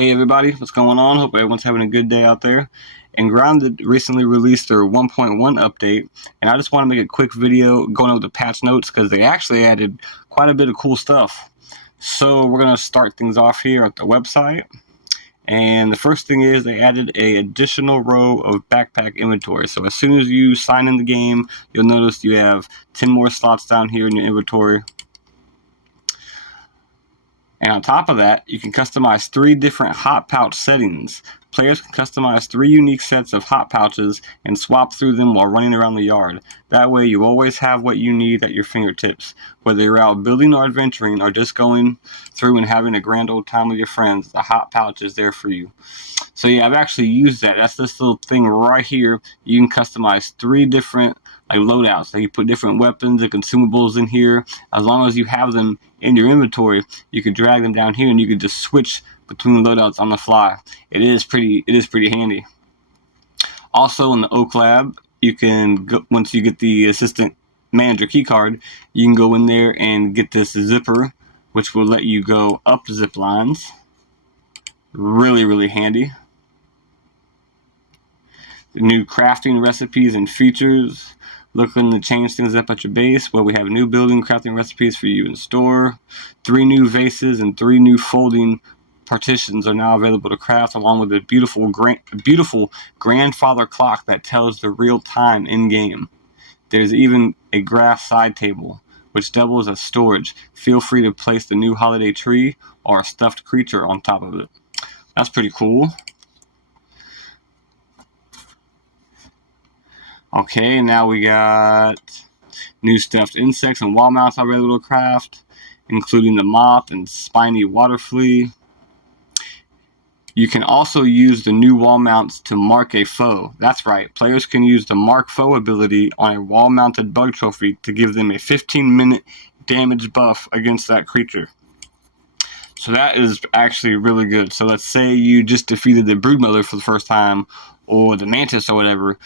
Hey everybody, what's going on? Hope everyone's having a good day out there. And Grounded recently released their 1.1 update, and I just want to make a quick video going over the patch notes because they actually added quite a bit of cool stuff. So we're going to start things off here at the website. And the first thing is they added an additional row of backpack inventory. So as soon as you sign in the game, you'll notice you have 10 more slots down here in your inventory. And on top of that, you can customize 3 different hot pouch settings. Players can customize 3 unique sets of hot pouches and swap through them while running around the yard. That way you always have what you need at your fingertips. Whether you're out building or adventuring or just going through and having a grand old time with your friends, the hot pouch is there for you. So yeah, I've actually used that. That's this little thing right here. You can customize 3 different loadouts. Like you put different weapons and consumables in here. As long as you have them in your inventory, you can drag them down here and you can just switch between loadouts on the fly. It is pretty handy. Also in the Oak Lab, you can go, once you get the assistant manager keycard, you can go in there and get this zipper, which will let you go up zip lines. Really handy. The new crafting recipes and features. Looking to change things up at your base. Well, we have new building crafting recipes for you in store. 3 new vases and 3 new folding partitions are now available to craft, along with a beautiful grandfather clock that tells the real time in game. There's even a grass side table, which doubles as storage. Feel free to place the new holiday tree or a stuffed creature on top of it. That's pretty cool. Okay, now we got new stuffed insects and wall mounts available to craft, including the moth and spiny water flea. You can also use the new wall mounts to mark a foe. That's right, players can use the Mark Foe ability on a wall-mounted bug trophy to give them a 15-minute damage buff against that creature. So that is actually really good. So let's say you just defeated the Broodmother for the first time, or the Mantis or whatever.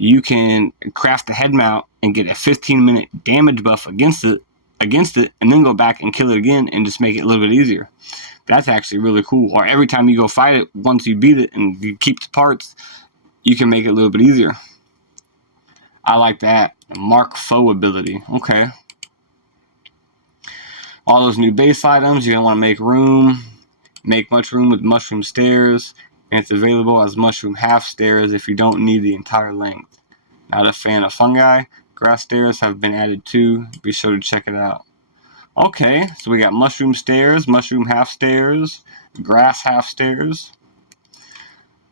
You can craft the head mount and get a 15-minute damage buff against it, and then go back and kill it again and just make it a little bit easier. That's actually really cool. Or every time you go fight it, once you beat it and you keep the parts, you can make it a little bit easier. I like that. Mark Foe ability. Okay. All those new base items, you're going to want to make room. Make much room with mushroom stairs. And it's available as mushroom half stairs if you don't need the entire length. Not a fan of fungi. Grass stairs have been added too. Be sure to check it out. Okay, so we got mushroom stairs, mushroom half stairs, grass half stairs.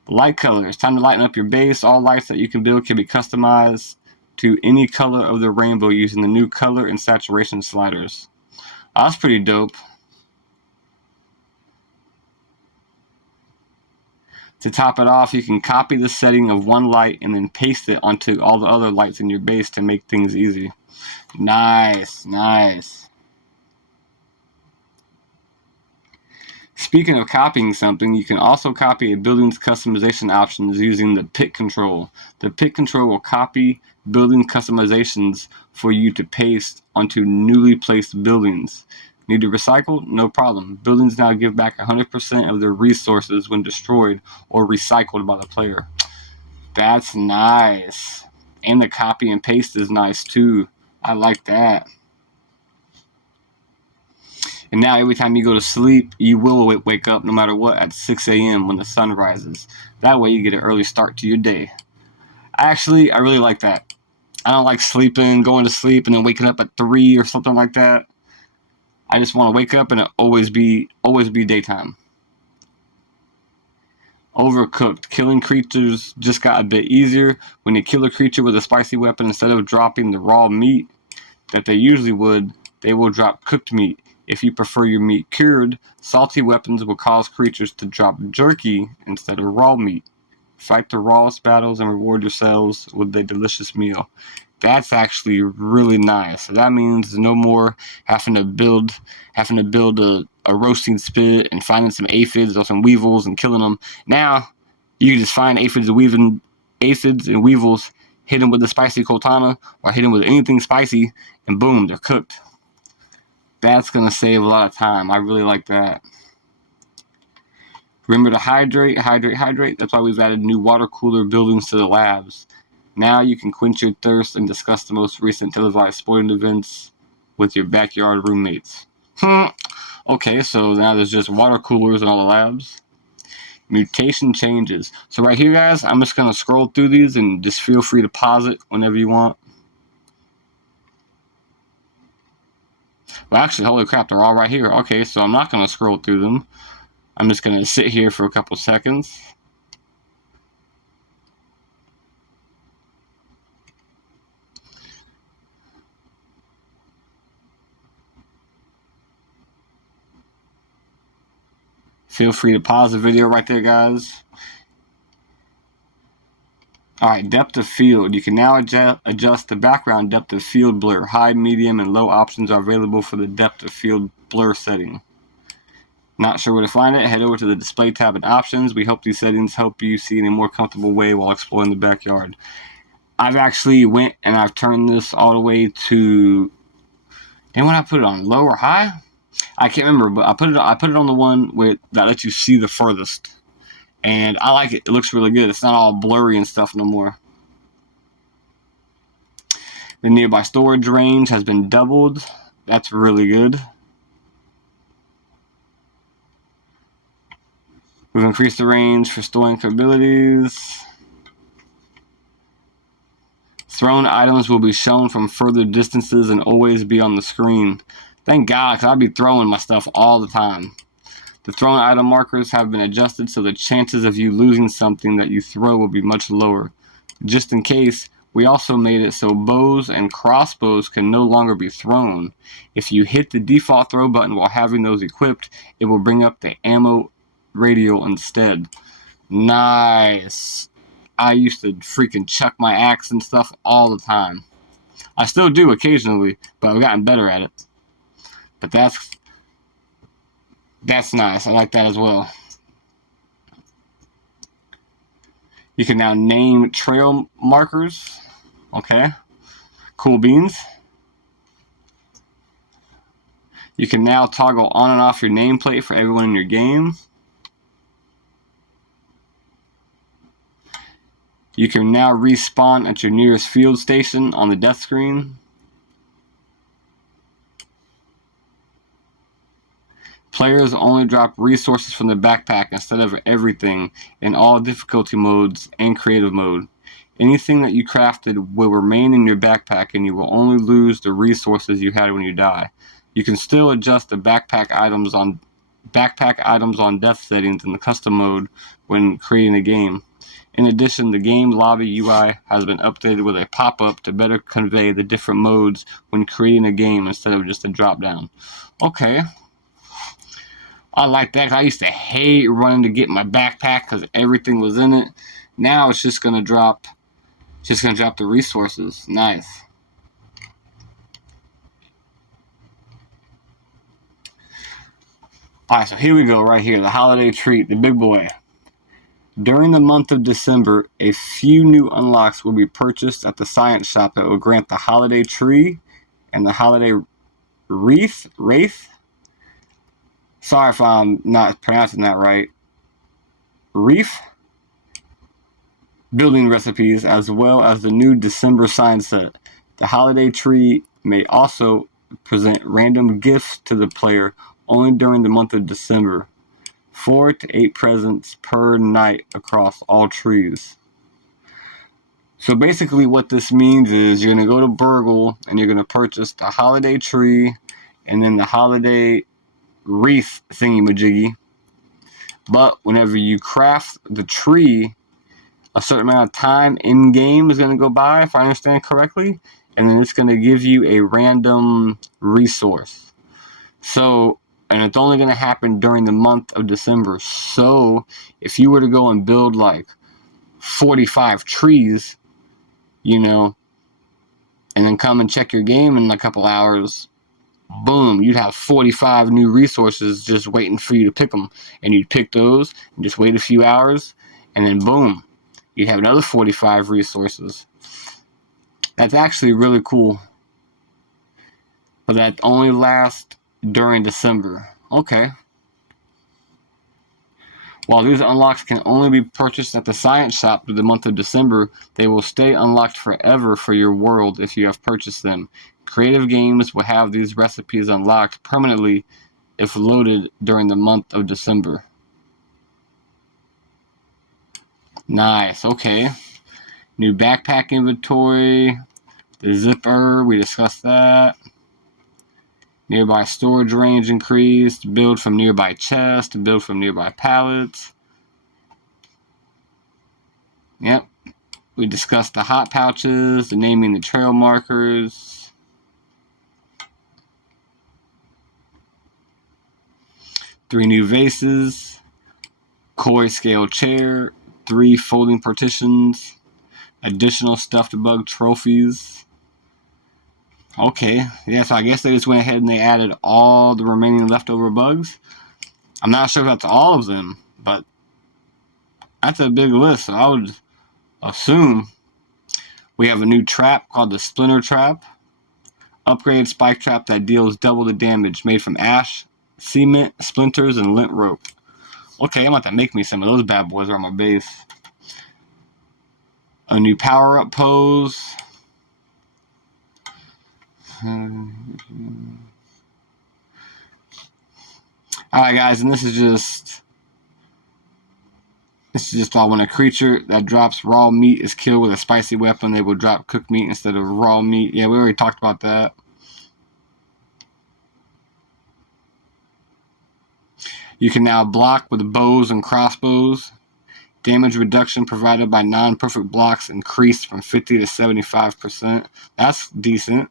Light colors. Time to lighten up your base. All lights that you can build can be customized to any color of the rainbow using the new color and saturation sliders. That's pretty dope. To top it off, you can copy the setting of one light and then paste it onto all the other lights in your base to make things easy. Nice. Speaking of copying something, you can also copy a building's customization options using the pick control. The pick control will copy building customizations for you to paste onto newly placed buildings. Need to recycle? No problem. Buildings now give back 100% of their resources when destroyed or recycled by the player. That's nice. And the copy and paste is nice too. I like that. And now every time you go to sleep, you will wake up no matter what at 6 a.m. when the sun rises. That way you get an early start to your day. Actually, I really like that. I don't like going to sleep and then waking up at 3 or something like that. I just want to wake up and it always be daytime. Overcooked. Killing creatures just got a bit easier. When you kill a creature with a spicy weapon, instead of dropping the raw meat that they usually would, they will drop cooked meat. If you prefer your meat cured, salty weapons will cause creatures to drop jerky instead of raw meat. Fight the rawest battles and reward yourselves with a delicious meal. That's actually really nice. So that means no more having to build a roasting spit and finding some aphids or some weevils and killing them. Now you can just find aphids and weevils, hit them with the spicy Cortana or hit them with anything spicy, and boom, they're cooked. That's gonna save a lot of time. I really like that. Remember to hydrate, hydrate, hydrate. That's why we've added new water cooler buildings to the labs. Now you can quench your thirst and discuss the most recent televised sporting events with your backyard roommates. Okay, so now there's just water coolers in all the labs. Mutation changes. So right here, guys, I'm just going to scroll through these and just feel free to pause it whenever you want. Well, actually, holy crap, they're all right here. Okay, so I'm not going to scroll through them. I'm just going to sit here for a couple seconds. Feel free to pause the video right there, guys. Alright, depth of field. You can now adjust the background depth of field blur. High, medium, and low options are available for the depth of field blur setting. Not sure where to find it? Head over to the display tab and options. We hope these settings help you see in a more comfortable way while exploring the backyard. I've actually went and I've turned this all the way to... And when I put it on low or high? I can't remember, but I put it on the one that lets you see the furthest. And I like it. It looks really good. It's not all blurry and stuff no more. The nearby storage range has been doubled. That's really good. We've increased the range for storing capabilities. Thrown items will be shown from further distances and always be on the screen. Thank God, because I'd be throwing my stuff all the time. The thrown item markers have been adjusted so the chances of you losing something that you throw will be much lower. Just in case, we also made it so bows and crossbows can no longer be thrown. If you hit the default throw button while having those equipped, it will bring up the ammo radial instead. Nice. I used to freaking chuck my axe and stuff all the time. I still do occasionally, but I've gotten better at it. But that's nice. I like that as well. You can now name trail markers. Okay. Cool beans. You can now toggle on and off your nameplate for everyone in your game. You can now respawn at your nearest field station on the death screen. Players only drop resources from the backpack instead of everything in all difficulty modes and creative mode. Anything that you crafted will remain in your backpack and you will only lose the resources you had when you die. You can still adjust the backpack items on death settings in the custom mode when creating a game. In addition, the game lobby UI has been updated with a pop-up to better convey the different modes when creating a game instead of just a drop-down. Okay. I like that. I used to hate running to get my backpack because everything was in it. Now it's just gonna drop the resources. Nice. Alright, so here we go right here. The holiday treat, the big boy. During the month of December, a few new unlocks will be purchased at the science shop that will grant the holiday tree and the holiday wraith. Sorry if I'm not pronouncing that right. Reef building recipes, as well as the new December sign set. The holiday tree may also present random gifts to the player only during the month of December. 4 to 8 presents per night across all trees. So basically what this means is you're going to go to Burgle and you're going to purchase the holiday tree and then the holiday wreath thingy-majiggy. But whenever you craft the tree, a certain amount of time in-game is going to go by, if I understand correctly, and then it's going to give you a random resource. So, and it's only going to happen during the month of December. So, if you were to go and build like 45 trees, you know, and then come and check your game in a couple hours, boom, you'd have 45 new resources just waiting for you to pick them. And you'd pick those and just wait a few hours, and then boom, you'd have another 45 resources. That's actually really cool. But that only lasts during December. Okay. While these unlocks can only be purchased at the Science Shop through the month of December, they will stay unlocked forever for your world if you have purchased them. Creative Games will have these recipes unlocked permanently if loaded during the month of December. Nice, okay. New backpack inventory. The zipper, we discussed that. Nearby storage range increased. Build from nearby chests. Build from nearby pallets. Yep. We discussed the hot pouches, the naming the trail markers. Three new vases. Koi scale chair. 3 folding partitions. Additional stuffed bug trophies. Okay, yeah, so I guess they just went ahead and they added all the remaining leftover bugs. I'm not sure if that's all of them, but that's a big list, so I would assume. We have a new trap called the Splinter Trap. Upgraded spike trap that deals double the damage, made from ash, cement, splinters, and lint rope. Okay, I'm about to make me some of those bad boys on my base. A new power-up pose. Alright guys, and this is just when a creature that drops raw meat is killed with a spicy weapon, they will drop cooked meat instead of raw meat. Yeah, we already talked about that. You can now block with bows and crossbows. Damage reduction provided by non-perfect blocks increased from 50 to 75%. That's decent.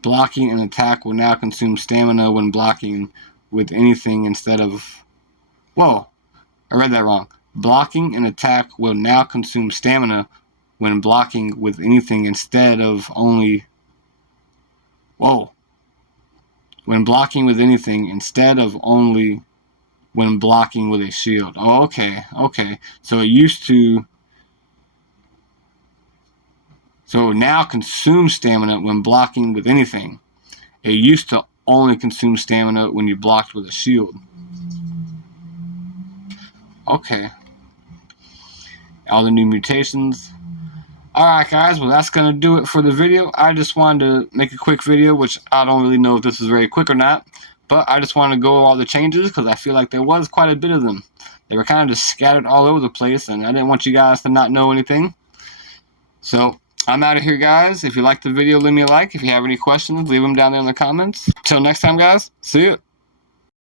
Blocking an attack will now consume stamina when blocking with anything instead of... Whoa, I read that wrong. Blocking an attack will now consume stamina when blocking with anything instead of only... Whoa. When blocking with anything instead of only when blocking with a shield. Oh, okay, okay. So it used to... So it now consumes stamina when blocking with anything. It used to only consume stamina when you blocked with a shield. Okay. All the new mutations. Alright guys, well that's going to do it for the video. I just wanted to make a quick video, which I don't really know if this is very quick or not. But I just wanted to go over all the changes because I feel like there was quite a bit of them. They were kind of just scattered all over the place and I didn't want you guys to not know anything. So... I'm out of here, guys. If you liked the video, leave me a like. If you have any questions, leave them down there in the comments. Till next time, guys. See ya.